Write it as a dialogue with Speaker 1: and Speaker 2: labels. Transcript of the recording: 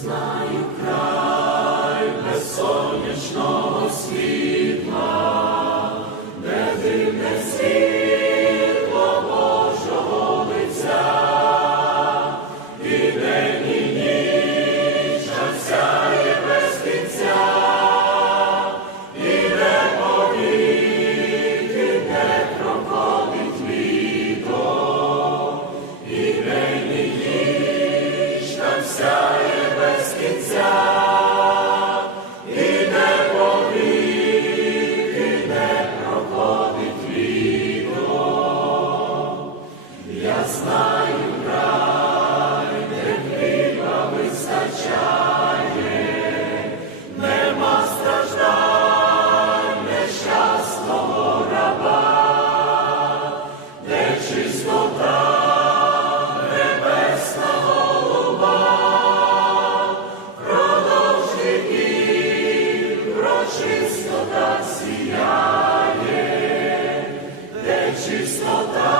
Speaker 1: Знаю край без сонячного світу. Я знаю край, де хліба вистачає, нема страждань нещасного раба, де чистота небесна голуба, продовжників прочистота сіяє, де чистота.